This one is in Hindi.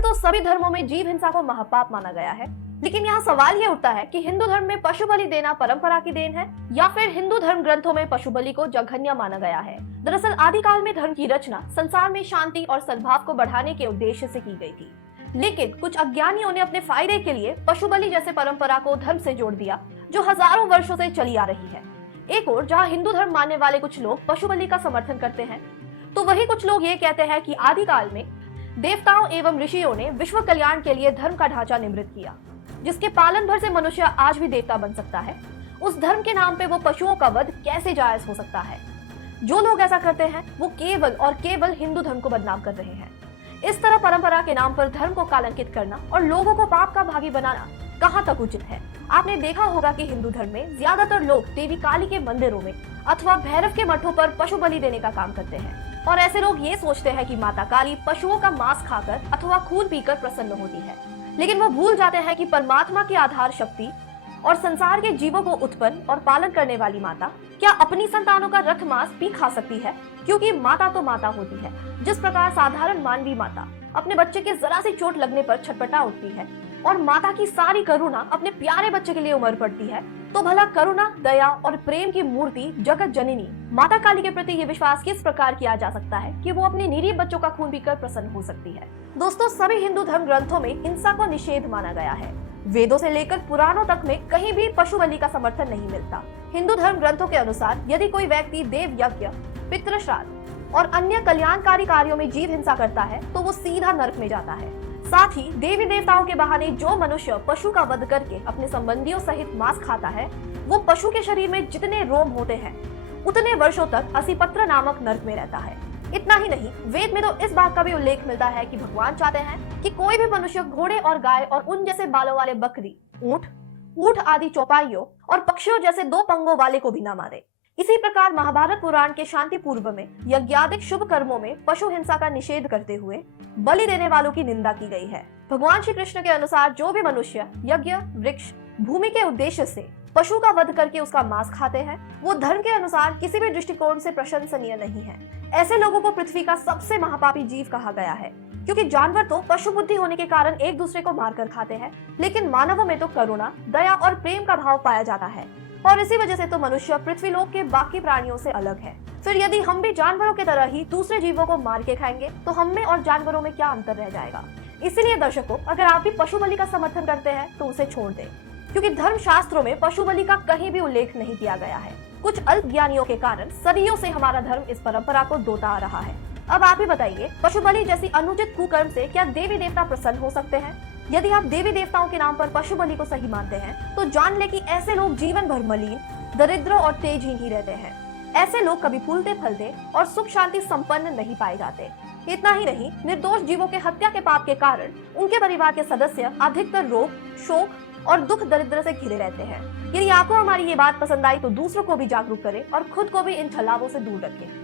वैसे तो सभी धर्मों में जीव हिंसा को महापाप माना गया है, लेकिन यहाँ सवाल ये उठता है कि हिंदू धर्म में पशु बलि देना परंपरा की देन है या फिर हिंदू धर्म ग्रंथों में पशु बलि को जघन्य माना गया है। दरअसल आदिकाल में धर्म की रचना संसार में शांति और सद्भाव को बढ़ाने के उद्देश्य से की गई थी, लेकिन कुछ अज्ञानियों ने अपने फायदे के लिए पशु बलि जैसे परंपरा को धर्म से जोड़ दिया, जो हजारों वर्षों से चली आ रही है। एक और जहाँ हिंदू धर्म मानने वाले कुछ लोग पशु बलि का समर्थन करते हैं, तो वही कुछ लोग ये कहते हैं कि आदिकाल में देवताओं एवं ऋषियों ने विश्व कल्याण के लिए धर्म का ढांचा निर्मित किया, जिसके पालन भर से मनुष्य आज भी देवता बन सकता है। उस धर्म के नाम पे वो पशुओं का वध कैसे जायज हो सकता है? जो लोग ऐसा करते हैं वो केवल और केवल हिंदू धर्म को बदनाम कर रहे हैं। इस तरह परंपरा के नाम पर धर्म को कलंकित करना और लोगों को पाप का भागी बनाना कहाँ तक उचित है? आपने देखा होगा कि हिंदू धर्म में ज्यादातर लोग देवी काली के मंदिरों में अथवा भैरव के मठों पर पशु बलि देने का काम करते हैं, और ऐसे लोग ये सोचते हैं कि माता काली पशुओं का मांस खाकर अथवा खून पीकर प्रसन्न होती है, लेकिन वो भूल जाते हैं कि परमात्मा की आधार शक्ति और संसार के जीवों को उत्पन्न और पालन करने वाली माता क्या अपनी संतानों का रक्त मांस पी खा सकती है? क्योंकि माता तो माता होती है। जिस प्रकार साधारण मानवीय माता अपने बच्चे के जरा सी चोट लगने पर छटपटा उठती है और माता की सारी करुणा अपने प्यारे बच्चे के लिए उमड़ पड़ती है, तो भला करुणा, दया और प्रेम की मूर्ति जगत जननी माता काली के प्रति ये विश्वास किस प्रकार किया जा सकता है कि वो अपने निरीह बच्चों का खून पीकर प्रसन्न हो सकती है? दोस्तों, सभी हिंदू धर्म ग्रंथों में हिंसा को निषेध माना गया है। वेदों से लेकर पुराणों तक में कहीं भी पशु बलि का समर्थन नहीं मिलता। हिंदू धर्म ग्रंथों के अनुसार यदि कोई व्यक्ति देव यज्ञ, पितृ श्राद्ध और अन्य कल्याणकारी कार्यों में जीव हिंसा करता है तो वो सीधा नरक में जाता है। साथ ही देवी देवताओं के बहाने जो मनुष्य पशु का वध करके अपने संबंधियों सहित मांस खाता है, वो पशु के शरीर में जितने रोम होते हैं उतने वर्षों तक असीपत्र नामक नरक में रहता है। इतना ही नहीं, वेद में तो इस बात का भी उल्लेख मिलता है कि भगवान चाहते हैं कि कोई भी मनुष्य घोड़े और गाय और उन जैसे बालों वाले बकरी, ऊंट आदि चौपाइयों और पक्षियों जैसे दो पंगों वाले को भी न मारे। इसी प्रकार महाभारत पुराण के शांति पूर्व में यज्ञादिक शुभ कर्मों में पशु हिंसा का निषेध करते हुए बलि देने वालों की निंदा की गई है। भगवान श्री कृष्ण के अनुसार जो भी मनुष्य यज्ञ, वृक्ष, भूमि के उद्देश्य से पशु का वध करके उसका मांस खाते हैं, वो धर्म के अनुसार किसी भी दृष्टिकोण से प्रशंसनीय नहीं है। ऐसे लोगों को पृथ्वी का सबसे महापापी जीव कहा गया है, क्योंकि जानवर तो पशु बुद्धि होने के कारण एक दूसरे को मारकर खाते हैं, लेकिन मानवों में तो करुणा, दया और प्रेम का भाव पाया जाता है, और इसी वजह से तो मनुष्य पृथ्वी लोक के बाकी प्राणियों से अलग है। फिर यदि हम भी जानवरों की तरह ही दूसरे जीवों को मार के खाएंगे तो हम में और जानवरों में क्या अंतर रह जाएगा? इसीलिए दर्शकों, अगर आप भी पशु बलि का समर्थन करते हैं तो उसे छोड़ दें, क्योंकि धर्म शास्त्रों में पशु बलि का कहीं भी उल्लेख नहीं किया गया है। कुछ अल्पज्ञानियों के कारण सदियों से हमारा धर्म इस परंपरा को दोहरा आ रहा है। अब आप ही बताइए, पशु बलि जैसी अनुचित कुकर्म से क्या देवी देवता प्रसन्न हो सकते हैं? यदि आप देवी देवताओं के नाम पर पशु बलि को सही मानते हैं तो जान ले कि ऐसे लोग जीवन भर मलिन, दरिद्र और तेजहीन ही रहते हैं। ऐसे लोग कभी फूलते फलते और सुख शांति संपन्न नहीं पाए जाते। इतना ही नहीं, निर्दोष जीवों के हत्या के पाप के कारण उनके परिवार के सदस्य अधिकतर रोग, शोक और दुख दरिद्र से घिरे रहते हैं। यदि आपको हमारी ये बात पसंद आई तो दूसरों को भी जागरूक करें और खुद को भी इन छलावों से दूर रखें।